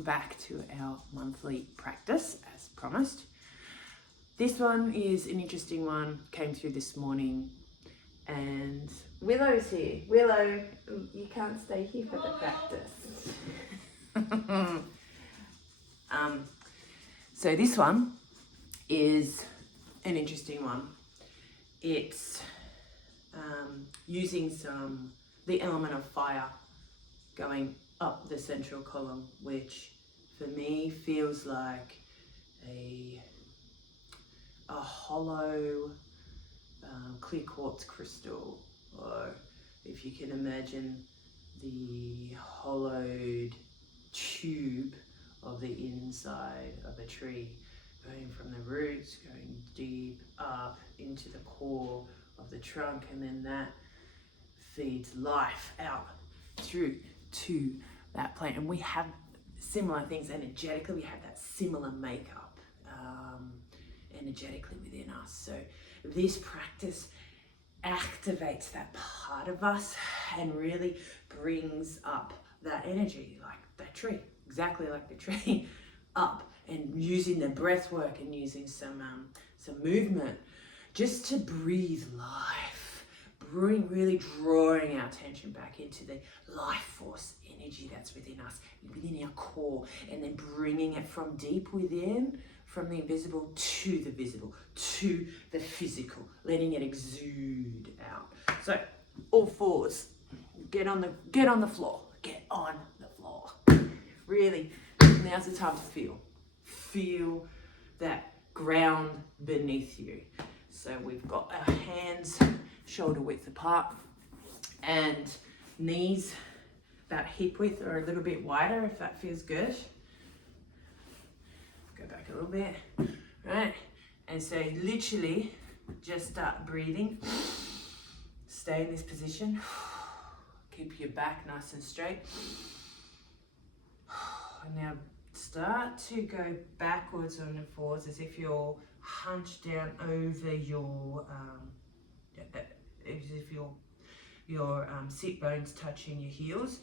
welcome back to our monthly practice as promised. This one is an interesting one, came through this morning, and Willow's here. Willow, you can't stay here for the practice. So this one is an interesting one. It's using the element of fire going up the central column, which for me feels like a hollow clear quartz crystal, or if you can imagine the hollowed tube of the inside of a tree, going from the roots, going deep up into the core of the trunk, and then that feeds life out through to that plant. And we have similar things energetically, we have that similar makeup energetically within us. So this practice activates that part of us and really brings up that energy, like that tree, exactly like the tree, up, and using the breath work and using some movement just to breathe life, really drawing our attention back into the life force energy that's within us, within our core, and then bringing it from deep within, from the invisible to the visible, to the physical, letting it exude out. So all fours, get on the floor, get on the floor. Really, now's the time to feel that ground beneath you. So we've got our hands shoulder width apart and knees about hip width or a little bit wider, if that feels good. Go back a little bit, right? And so literally just start breathing. Stay in this position. Keep your back nice and straight. And now start to go backwards on the fours as if you're hunched down over your as if your sit bones touching your heels.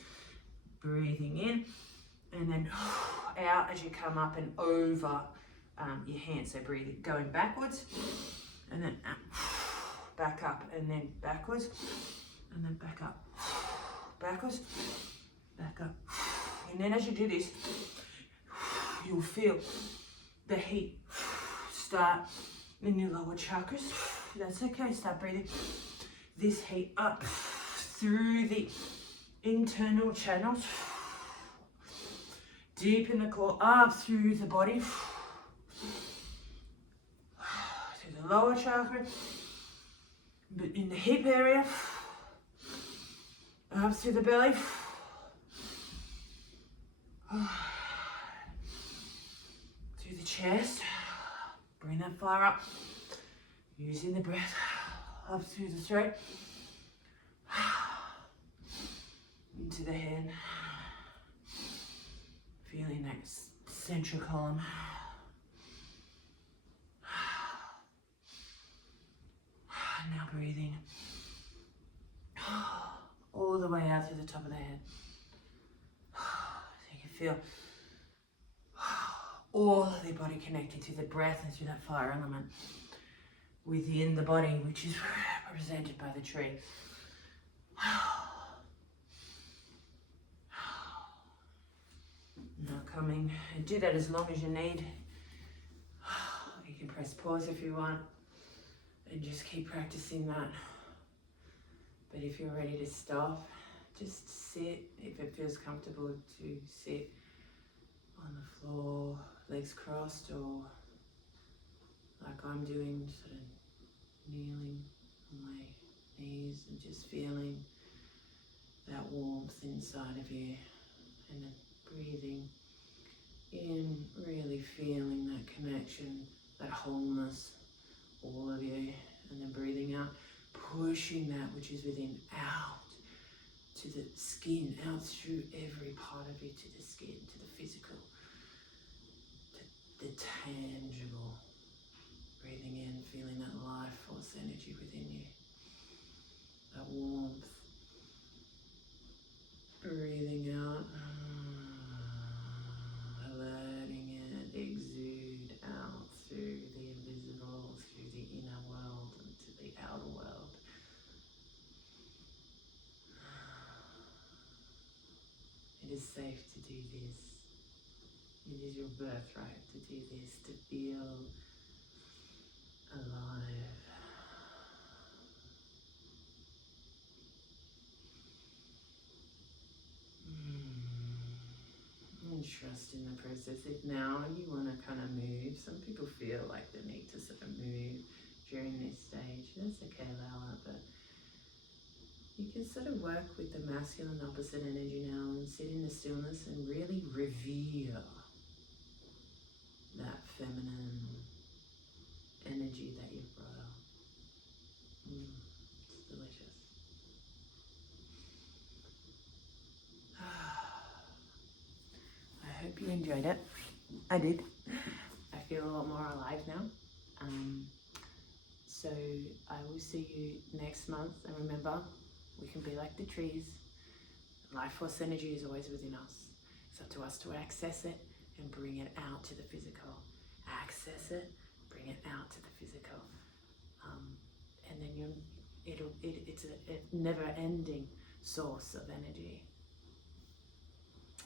Breathing in, and then out as you come up and over your hands. So breathing, going backwards, and then back up, and then backwards, and then back up, backwards, back up. And then as you do this, you'll feel the heat start in your lower chakras. That's okay, start breathing this heat up through the internal channels, deep in the core, up through the body, through the lower chakra, but in the hip area, up through the belly, through the chest. Bring that fire up, using the breath, up through the throat, into the head, feeling that central column. Now breathing all the way out through the top of the head. So you can feel all of the body connected to the breath and through that fire element within the body, which is represented by the tree. Now coming, and do that as long as you need. You can press pause if you want and just keep practicing that. But if you're ready to stop, just sit, if it feels comfortable to sit on the floor, legs crossed, or like I'm doing, sort of kneeling on my knees and just feeling that warmth inside of you, and then breathing in, really feeling that connection, that wholeness, all of you, and then breathing out, pushing that which is within out to the skin, out through every part of you, to the skin, to the physical, to the tangible. Breathing in, feeling that life force energy within you, that warmth. Breathing out. safe to do this. It is your birthright to do this, to feel alive. And trust in the process. If now you want to kind of move, some people feel like they need to sort of move during this stage. That's okay, Lola, but you can sort of work with the masculine opposite energy now and sit in the stillness and really reveal that feminine energy that you've brought up. It's delicious. I hope you enjoyed it. I did. I feel a lot more alive now. So I will see you next month. And remember, we can be like the trees. Life force energy is always within us. It's up to us to access it and bring it out to the physical. Access it, bring it out to the physical. And then it's a never-ending source of energy.